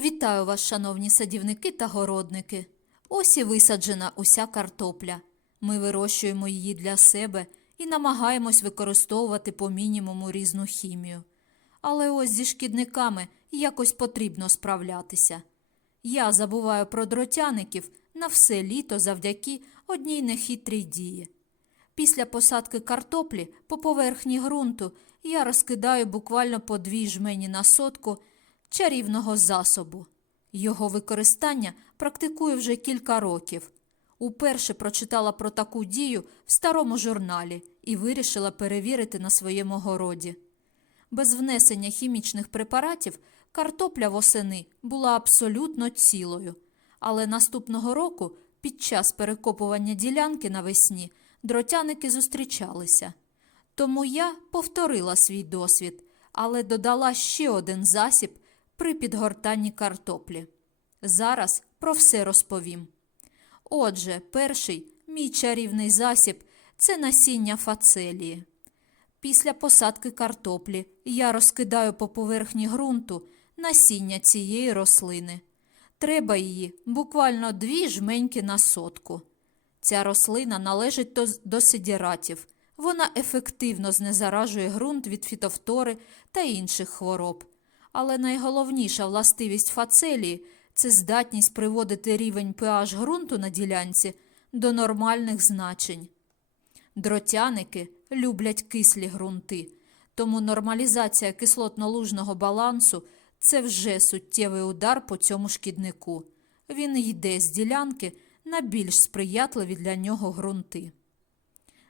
Вітаю вас, шановні садівники та городники. Ось і висаджена уся картопля. Ми вирощуємо її для себе і намагаємось використовувати по мінімуму різну хімію. Але ось зі шкідниками якось потрібно справлятися. Я забуваю про дротяників на все літо завдяки одній нехитрій дії. Після посадки картоплі по поверхні ґрунту я розкидаю буквально по дві жмені на сотку чарівного засобу. Його використання практикую вже кілька років. Уперше прочитала про таку дію в старому журналі і вирішила перевірити на своєму городі. Без внесення хімічних препаратів картопля восени була абсолютно цілою, але наступного року, під час перекопування ділянки навесні, дротяники зустрічалися. Тому я повторила свій досвід, але додала ще один засіб при підгортанні картоплі. Зараз про все розповім. Отже, перший мій чарівний засіб це насіння фацелії. Після посадки картоплі я розкидаю по поверхні ґрунту насіння цієї рослини. Треба її буквально дві жменьки на сотку. Ця рослина належить до, сидіратів. Вона ефективно знезаражує ґрунт від фітофтори та інших хвороб. Але найголовніша властивість фацелії це здатність приводити рівень pH ґрунту на ділянці до нормальних значень. Дротяники люблять кислі ґрунти, тому нормалізація кислотно-лужного балансу це вже суттєвий удар по цьому шкіднику. Він йде з ділянки на більш сприятливі для нього ґрунти.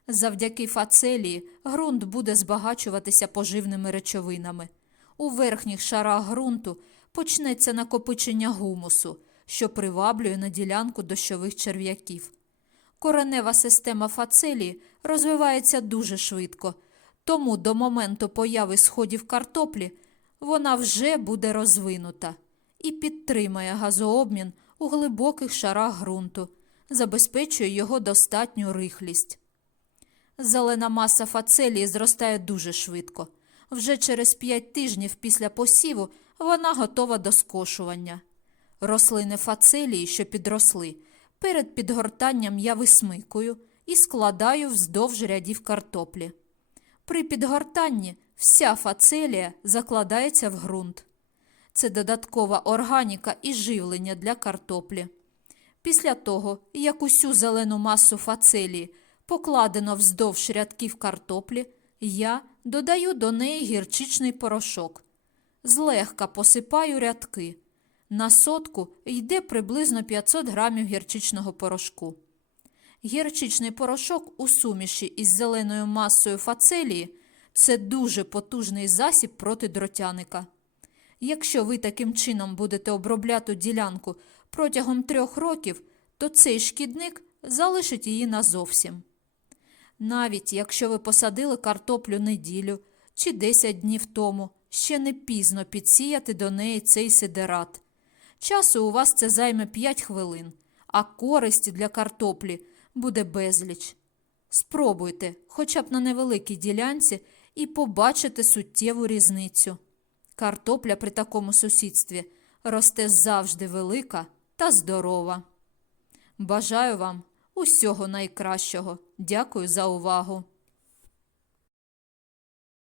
Завдяки фацелії ґрунт буде збагачуватися поживними речовинами. У верхніх шарах ґрунту почнеться накопичення гумусу, що приваблює на ділянку дощових черв'яків. Коренева система фацелії розвивається дуже швидко, тому до моменту появи сходів картоплі вона вже буде розвинута і підтримає газообмін у глибоких шарах ґрунту, забезпечує його достатню рихлість. Зелена маса фацелії зростає дуже швидко. Вже через 5 тижнів після посіву вона готова до скошування. Рослини фацелії, що підросли, перед підгортанням я висмикую і складаю вздовж рядів картоплі. При підгортанні вся фацелія закладається в ґрунт. Це додаткова органіка і живлення для картоплі. Після того, як усю зелену масу фацелії покладено вздовж рядків картоплі, я додаю до неї гірчичний порошок. Злегка посипаю рядки. На сотку йде приблизно 500 грамів гірчичного порошку. Гірчичний порошок у суміші із зеленою масою фацелії це дуже потужний засіб проти дротяника. Якщо ви таким чином будете обробляти ділянку протягом трьох років, то цей шкідник залишить її назовсім. Навіть якщо ви посадили картоплю неділю чи 10 днів тому, ще не пізно підсіяти до неї цей сидерат. Часу у вас це займе 5 хвилин, а користі для картоплі буде безліч. Спробуйте, хоча б на невеликій ділянці, і побачите суттєву різницю. Картопля при такому сусідстві росте завжди велика та здорова. Бажаю вам усього найкращого. Дякую за увагу.